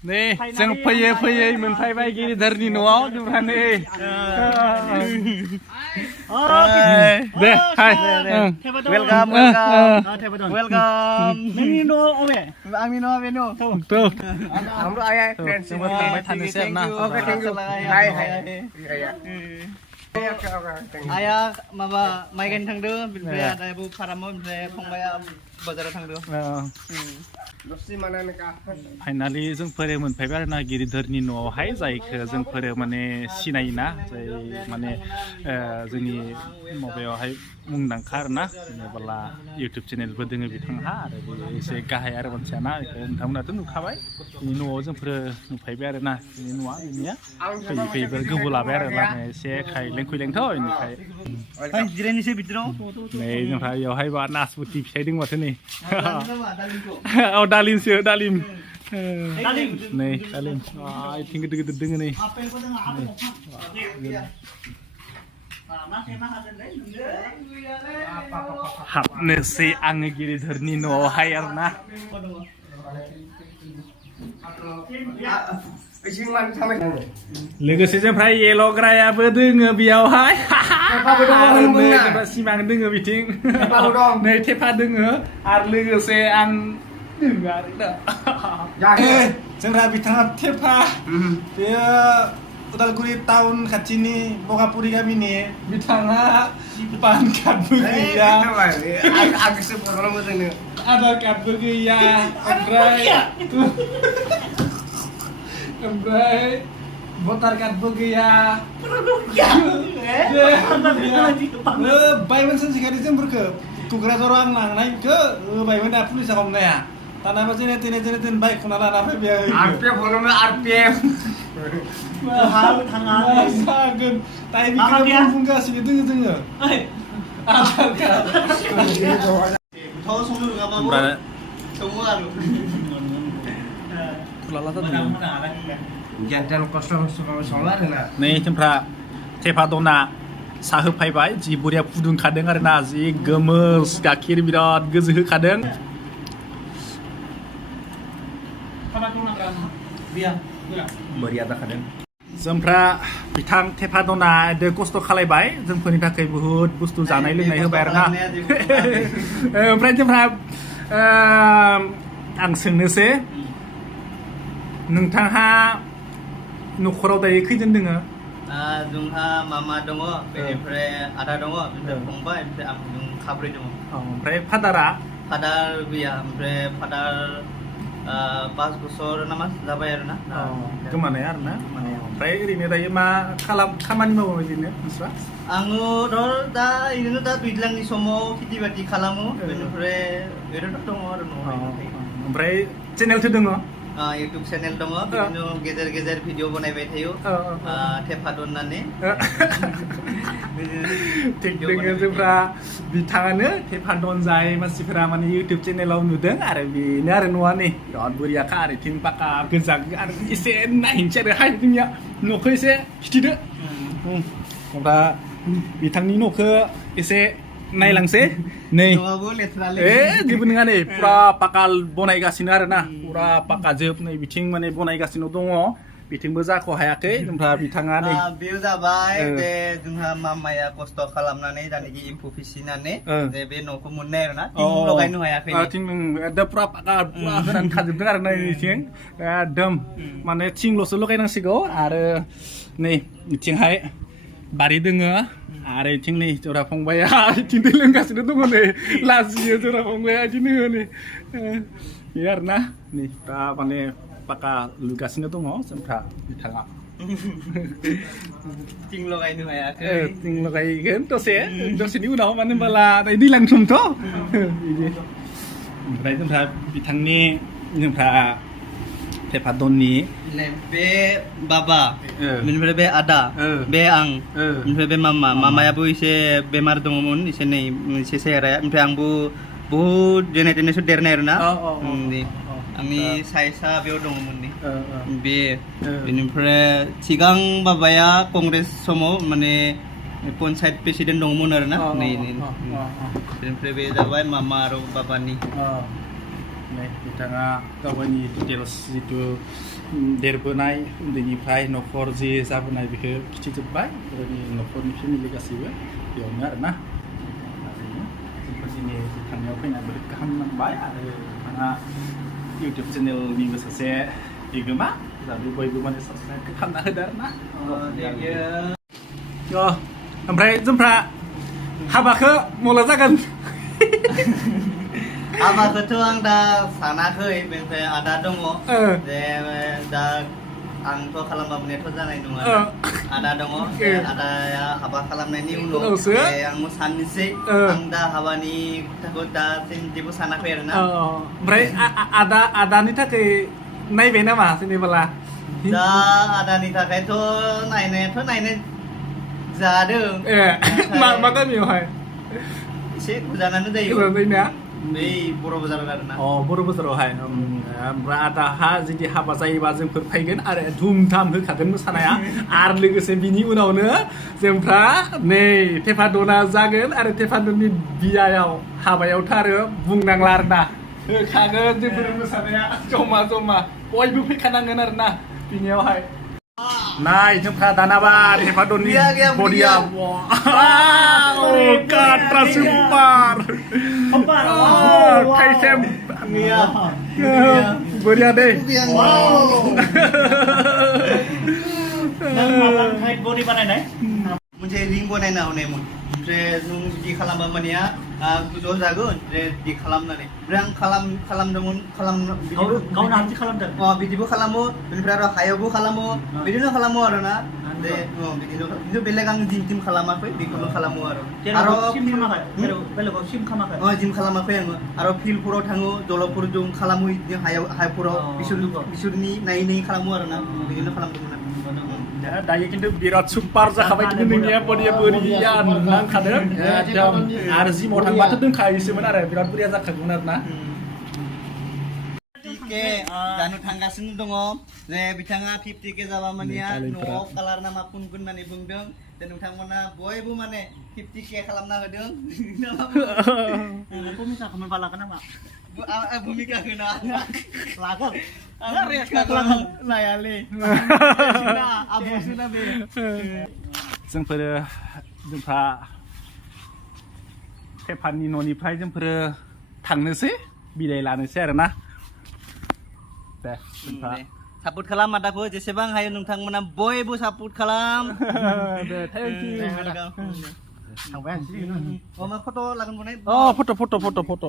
นี่जों फैयै फैयै मोनफैबाय गिरिधरनि न'आव जोंहा नै दे हाय वेलकाम नोंनि न' अबे आंनि न'आ बे न' हाम्रो आया फ्रेन्ड्स जोंबो थांबाय थानोसै आरोना आया माबा माइ गायनो थांदों ओमफ्राय आदायाबो फारामाव ओमफ्राय फंबाया बाजाराव थांदों फाइनालि जोंफोर मोनफैबाय आरोना गिरिधरनि न'आवहाय जायखौ जोंफोर माने सिनायोना जाय माने जोंनि माबायावहाय मुंदांखा आरोना जेनेबा इउटुब चेनेलबो दोङो बिथांहा आरो बे एसे गाहाय आरो मानसियाना नोंथांमोनाथ' नुखाबाय बिनि न'आव जोंफोर नुफैबाय आरोना बिनि न'आ बिनिया फैयै फैयै गोबाव लाबाय आरो लामाया एसे खायलें खुइलेंथ' बेनिखाय जिरायनोसै बिदिनाव नै जोंहा बेयावहाय बा नासपुति फिथाइ दं माथो नै औ दालिमसो दालिम नै दालिम आथिं गिदिर गिदिर दोङो नै हाबनोसै आङो गिरिधरनि न'आवहाय आरोना लोगोसे जोंफ्राय येल'ग्रायाबो दोङो बेयावहाय सिमां दोङो बिथिं नै थेफा दोङो आरो लोगोसे आं जोंहा बिथाङा थेफा बेयो उदालगुरि टाउन खाथिनि बगापुरि गामिनि बिथाङा पान कार्डबो गैया आधार कार्डबो गैया ओमफ्राय भटार कार्डबो गैया बायमोन सानसेखालि जोंफोरखौ क'क्राझाराव आं लांनायखौ बायमोन दा पुलिसा हमनाया दानाबा जेने तेने बाइकखौना लाना फैबाय जागोन टाइमिंखौ बुंगासिनो दोङो जोङो आधार कार्ड नै जोंफ्रा थेफादना साहा होफैबाय जि बरिया फुदुंखादों आरोना जि गोमोस गाइखेर बिराद गोजो होखादों बरिया जाखादों जोंफ्रा बिथां थेफादना खस्थ' खालायबाय जोंफोरनि थाखाय बुहुद बुस्थु जानाय लोंनाय होबाय आरोना ओमफ्राय जोंफ्रा आं सोंनोसै नोंथांहा न'खराव दायो खैजोन दोङो जोंहा मामा दङ बेनिफ्राय आदा दङ ओमफ्राय फंबाय ओमफ्राय आं खाब्रै दङ ओमफ्राय फादार गैया ओमफ्राय फादार 5 बोसोर नामा जाबाय आरोना गोमानाय आरोना ओमफ्राय ओरैनो दायो मा खामानि मावो बिदिनो नोंस्रा आङो दा ओरैनो दा दैज्लांनि समाव खेथि बाथि खालामो बेनिफ्राय ओरैनो दङ आरो न'आव ओमफ्राय चेनेलथ' दङ इउटुब चेनेल दङ बिदिनो गेजेर गेजेर भिडिअ बनायबाय थायो थेफादननानै थिग दोङो जोंफ्रा बिथाङानो थेफादन जाय मानसिफोरा माने इउटुब चेनेलाव नुदों आरो बेनो आरो न'आ नै बिराद बरियाखा आरो थिं पाका गोजा आरो एसे नायनोसै आरो हाय जोंनिया न'खौ एसे खिथिदो ओमफ्राय बिथांनि न'खौ एसे नायलांसै नै जेबो नङा नै पुरा पाका बनायगासिनो आरोना पुरा पाका जोब नै बिथिं माने बनायगासिनो दङ बिथिंबो जाख' हायाखै ओमफ्राय बिथाङा नै बेयो जाबाय बे जोंहा मामाया खस्थ' खालामनानै दानिकि एम्फौ फिसिनानै बे न'खौ मोननाय आरोना थिं लगायनो हायाखै थिं एकदम पुरा पाका होनानै खाजोबदों आरो ना बिथिं एकदम माने थिंल'सो लगायनांसिगौ आरो नै बिथिंहाय बारि दोङो आरो इथिं नै जरा फंबाया इथिं दै लोंगासिनो दङ नै लाजियो जरा फंबाया इदि दोङो नै बे आरोना नै दा माने पाका लुगासिनो दङ जोंफ्रा बिथाङा थिं लगायनो हायाखै थिं लगायगोन दसेनि उनाव मानो होनबोला दैज्लां समथ' बिदि ओमफ्राय जोंफ्रा बिथांनि जोंफ्रा थेफादननि बे बाबा बेनिफ्राय बे आदा बे आं ओमफ्राय बे मामायाबो एसे बेमार दङमोन एसे नै एसे सेहेराया ओमफ्राय आंबो बहुद जेने तेनेसो देरनाय आरोना आंनि साइजआ बेयाव दङमोन नै बे बेनिफ्राय सिगां बाबाया कंग्रेस समाव माने पन्सायत प्रेसिडेन्ट दङमोन आरोना नै बेनिफ्राय बे जाबाय मामा आरो बाबानि बिथाङा गावनि डिटेल्स जिथु देरबोनाय उन्दैनिफ्राय न'खर जि जाबोनाय बेखौ खिथिजोब्बाय बेबायदि न'खरनि फेमिलि गासैबो बेयावनो आरोना जोंफोर दिनै थांनायाव फैना जोबोद गाहाम नांबाय आरो बिथाङा इउटुब चेनेलनिबो सासे बिगोमा जाहाथे बयबो माने साबस्क्राइब खालामना होदो आरोना ओमफ्राय जोंफ्रा हाबाखौ मला जागोन हाबाखौथ' आं दा सानाखै बेनिफ्राय आदा दङ जे दा आंथ' खालामबाबोथ' जानाय नङा आदा दङ आदाया हाबा खालामनायनि उनाव आं साननोसै आं दा हाबानि खोथाखौ दासिम जेबो सानाखै आरोना ओमफ्राय आदानि थाखाय नायबाय नामा जेनेबा दा आदानि थाखायथ' नायनाय जादों मा गामियावहाय एसे गोजानानो जायो बै बर' बाजाराव आरोना बर' बाजारावहाय ओमफ्राय आदाहा जुदि हाबा जायोबा जोंफोर फैगोन आरो धुमधाम होखागोन मोसानाया आरो लोगोसे बिनि उनावनो जोंफ्रा नै टेपाडना जागोन आरो टेपाडननि बियायाव हाबायावथ' आरो बुंनांला आरोना होखागोन जोंफोर मोसानाया जमा बयबो फैखानांगोन आरोना बिनियावहाय नाय जोंफ्रा दानाबा टेपाडननि बडिया काट्रा सुपार थाइसेम बरिया दे बडी बानायनाय मोनसे रिं बानायना होनायमोन ओमफ्राय जों बिदि खालामबा मानिया ज' जागोन बिदि खालामनानै ओमफ्राय आं खालामदोंमोन गावनो हारसिं खालामदों बिदिबो खालामो बेनिफ्राय आरो हायावबो खालामो बिदिनो खालामो आरोना दे बिदिनो बेलेग आं जिम खालामाखै बेखौनो खालामो आरो बेलेगाव सिम खालामाखै जिम खालामाखै आङो आरो फिल्डफोराव थाङो दलफोर दं खालामो बिदिनो हायावफोराव बिसोरनि नायै खालामो आरोना बिदिनो खालामदोंमोन दायो खिन्थु बिराद सुपार जाखाबाय खिन्थु नोंनिया बडिया बोरिया नांखादों एकदम आरो जिमाव थांबाथ' दोनखायोसोमोन आरो बिराद बोरिया जाखागौमोन आरोना जानो थांगासिनो दङ जे बिथाङा 50K जाबा मानिया न'आव कालार नामा फुनगोन होननानै बुंदों जे नोंथांमोना बयबो माने 50K खालामना होदों भूमिकाखौ मोनबा लागोन नामा भूमिकाखौ ना लागोन लायालै आबुसुना बे जोंफ्रा टेपानि न'निफ्राय जोंफोरो थांनोसै बिदाय लानोसै आरोना दे सापर्ट खालाम आदाखौ जेसेबां हायो नोंथांमोना बयबो सापर्ट खालाम दे थेंक इउ थांबाय आं फट' लागोन बनाय फट'